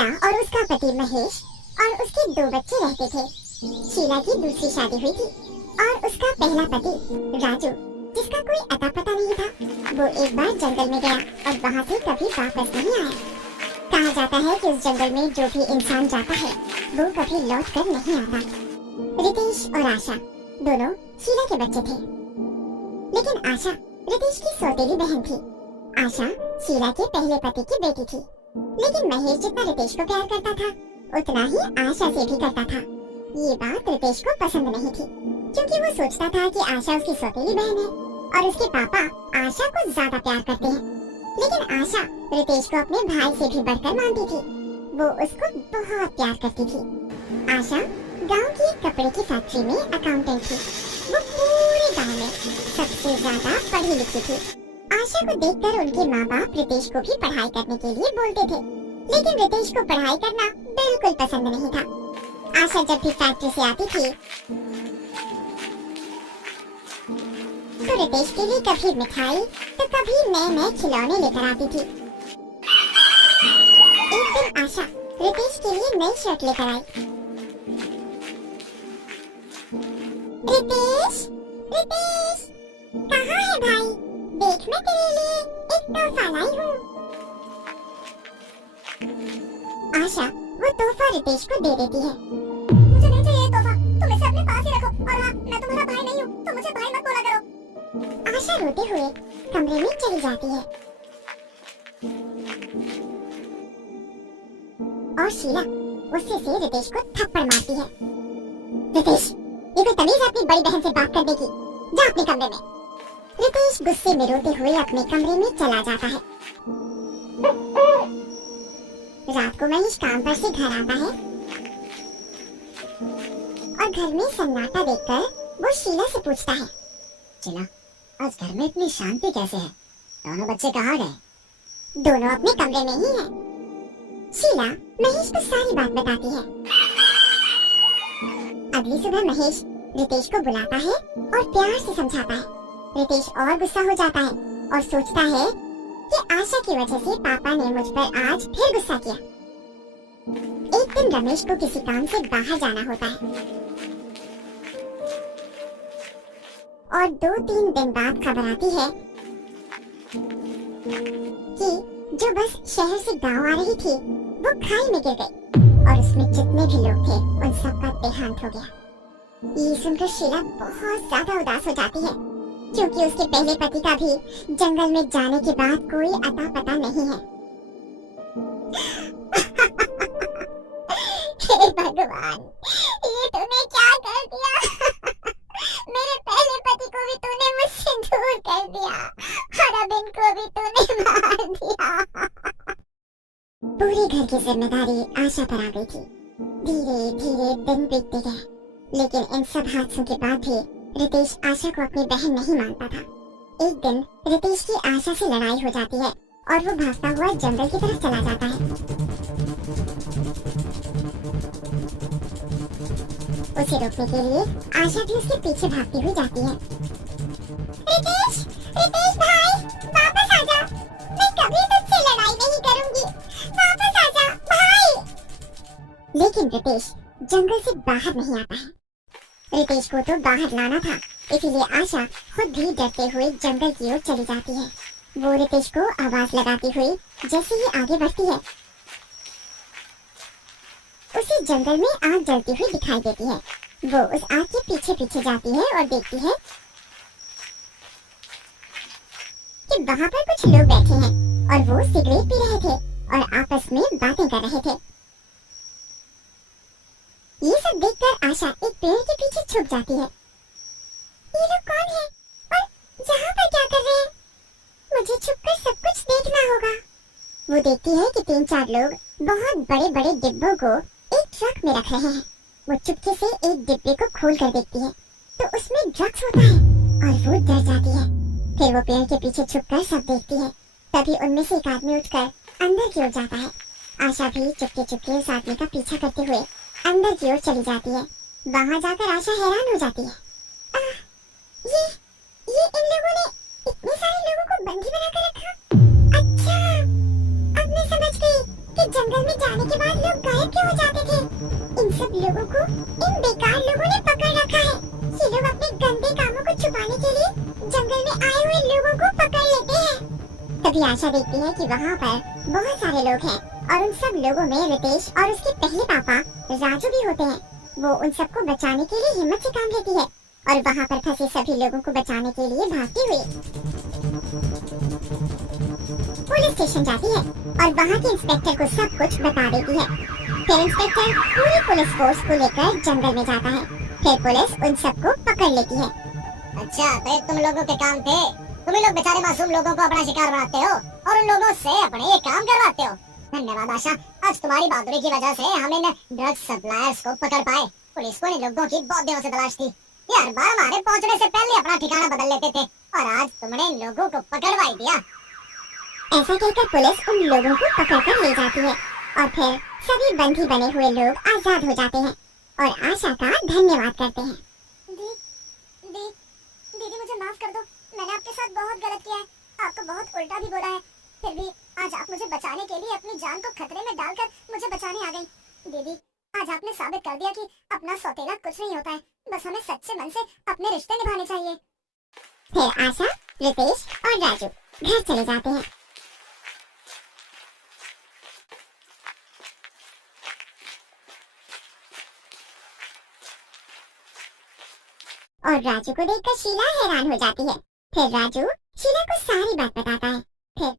शीला और उसका पति महेश और उसके 2 बच्चे रहते थे। शीला की दूसरी शादी हुई थी और उसका पहला पति राजू, जिसका कोई अता पता नहीं था, वो एक बार जंगल में गया और वहाँ से कभी वापस नहीं आया। कहा जाता है कि उस जंगल में जो भी इंसान जाता है वो कभी लौट कर नहीं आता। रितेश और आशा दोनों शीला के बच्चे थे, लेकिन आशा रितेश की सौतेली बहन थी। आशा शीला के पहले पति की बेटी थी, लेकिन महेश जितना रितेश को प्यार करता था उतना ही आशा से भी करता था। ये बात रितेश को पसंद नहीं थी, क्योंकि वो सोचता था कि आशा उसकी सौतेली बहन है और उसके पापा आशा को ज्यादा प्यार करते हैं। लेकिन आशा रितेश को अपने भाई से भी बढ़कर मानती थी। वो उसको बहुत प्यार करती थी। आशा गांव की एक कपड़े की फैक्ट्री में अकाउंटेंट थी। वो पूरे गांव में सबसे ज्यादा पढ़ी लिखी थी। आशा को देखकर उनके माँ बाप रितेश को भी पढ़ाई करने के लिए बोलते थे, लेकिन रितेश को पढ़ाई करना बिल्कुल पसंद नहीं था। आशा जब भी फैक्ट्री से आती थी तो रितेश के लिए कभी मिठाई तो कभी नए खिलौने लेकर आती थी। एक दिन आशा रितेश के लिए नई शर्ट लेकर आई। रितेश, रितेश, कहाँ है भाई? देख, मैं तेरे लिए एक तोहफा लाई हूँ। आशा वो तोहफा रितेश को दे देती है। मुझे नहीं चाहिए तोहफा, तुम इसे अपने पास ही रखो। और हाँ, मैं तुम्हारा भाई नहीं हूँ, तो मुझे भाई मत बोला करो। आशा रोते हुए कमरे में चली जाती है और शीला गुस्से से रितेश को थप्पड़ मारती है। रितेश, ये कोई तमीज है अपनी बड़ी बहन से बात करने की? जा अपने कमरे में। रितेश गुस्से में रोते हुए अपने कमरे में चला जाता है। रात को महेश काम पर से घर आता है और घर में सन्नाटा देखकर वो शीला से पूछता है, शीला, आज घर में इतनी शांति कैसे है? दोनों बच्चे कहाँ गए? दोनों अपने कमरे में ही हैं। शीला महेश को सारी बात बताती है। अगली सुबह महेश रितेश को बुलाता है और प्यार से समझाता है। रितेश और गुस्सा हो जाता है और सोचता है कि आशा की वजह से पापा ने मुझ पर आज फिर गुस्सा किया। एक दिन रमेश को किसी काम से बाहर जाना होता है और 2-3 दिन बाद खबर आती है कि जो बस शहर से गांव आ रही थी वो खाई में गिर गई और उसमें जितने भी लोग थे उन सबका देहांत हो गया। ये सुनकर शीला बहुत ज्यादा उदास हो जाती है, क्योंकि उसके पहले पति का भी जंगल में जाने के बाद कोई अता पता नहीं है। हे भगवान, ये तूने क्या कर दिया? मेरे पहले पति को भी तूने मुझसे दूर कर दिया और अब इनको भी तूने मार दिया। पूरे घर की जिम्मेदारी आशा पर आ गई थी। धीरे धीरे दिन बीतते गए, लेकिन इन सब हादसों के बाद भी रितेश आशा को अपनी बहन नहीं मानता था। एक दिन रितेश की आशा से लड़ाई हो जाती है और वो भागता हुआ जंगल की तरफ चला जाता है। उसे रोकने के लिए आशा भी उसके पीछे भागती हुई जाती है। रितेश, रितेश भाई, वापस आ जा। मैं कभी तुझसे लड़ाई नहीं करूंगी। वापस आ जा भाई। लेकिन रितेश जंगल से बाहर नहीं आता है। रितेश को तो बाहर लाना था, इसीलिए आशा खुद भी डरते हुए जंगल की ओर चली जाती है। वो रितेश को आवाज लगाती हुई जैसे ही आगे बढ़ती है, उसे जंगल में आग जलती हुई दिखाई देती है। वो उस आग के पीछे पीछे जाती है और देखती है कि वहाँ पर कुछ लोग बैठे हैं और वो सिगरेट पी रहे थे और आपस में बातें कर रहे थे। ये सब देखकर आशा एक पेड़ के पीछे छुप जाती है। ये लोग कौन है और यहाँ पर क्या कर रहे हैं? मुझे छुपकर सब कुछ देखना होगा। वो देखती है कि 3-4 लोग बहुत बड़े बड़े डिब्बों को एक ट्रक में रख रहे हैं। वो चुपके से एक डिब्बे को खोल कर देखती है तो उसमें ड्रग्स होता है और वो डर जाती है। फिर वो पेड़ के पीछे छुपकर सब देखती है। तभी उनमें से एक आदमी उठकर अंदर की ओर जाता है। आशा भी चुपके चुपके उस आदमी का पीछा करते हुए अंदर की ओर चली जाती है। वहाँ जाकर आशा हैरान हो जाती है। ये इन लोगों ने इतने सारे लोगों को बंदी बनाकर रखा। अच्छा, अब मैं समझ गई कि जंगल में जाने के बाद सब लोगों को इन बेकार लोगों ने पकड़ रखा है। ये लोग अपने गंदे कामों को छुपाने के लिए जंगल में आए हुए लोगों को पकड़ लेते हैं। तभी आशा देखती है कि वहाँ पर बहुत सारे लोग हैं और उन सब लोगों में रितेश और उसके पहले पापा राजू भी होते हैं। वो उन सबको बचाने के लिए हिम्मत से काम लेती है और वहाँ पर फंसे सभी लोगों को बचाने के लिए भागती हुई पुलिस स्टेशन जाती है और वहाँ के इंस्पेक्टर को सब कुछ बता देती है। फिर इंस्पेक्टर पूरी पुलिस फोर्स को लेकर जंगल में जाता है। फिर पुलिस उन सबको पकड़ लेती है। अच्छा, तो ये तुम लोगों के काम थे? तुम ही लोग बेचारे मासूम लोगों को अपना शिकार बनाते हो और उन लोगों से अपने ये काम करवाते हो। धन्यवाद आशा, आज तुम्हारी बहादुरी की वजह से हम इन ड्रग्स सप्लायर्स को पकड़ पाए। पुलिस को इन लोगों की बहुत दिनों से तलाश थी। ये हर बार हमारे पहुंचने से पहले अपना ठिकाना बदल लेते थे और आज तुमने इन लोगों को पकड़वा ही दिया। ऐसा कहकर पुलिस उन लोगों को पकड़कर ले जाती है और फिर सभी बंदी बने हुए लोग आजाद हो जाते हैं और आशा का धन्यवाद करते हैं। दीदी मुझे माफ कर दो, मैंने आपके साथ बहुत गलत किया है, आपको बहुत उल्टा भी बोला है। फिर भी आज आप मुझे बचाने के लिए अपनी जान को खतरे में डालकर मुझे बचाने आ गई। दीदी, आज आपने साबित कर दिया कि अपना सौतेला कुछ नहीं होता है, बस हमें सच्चे मन से अपने रिश्ते निभाने चाहिए। फिर आशा, रितेश और राजू घर चले जाते हैं। और राजू को देखकर शीला हैरान हो जाती है। फिर राजू शीला को सारी बात बताता है।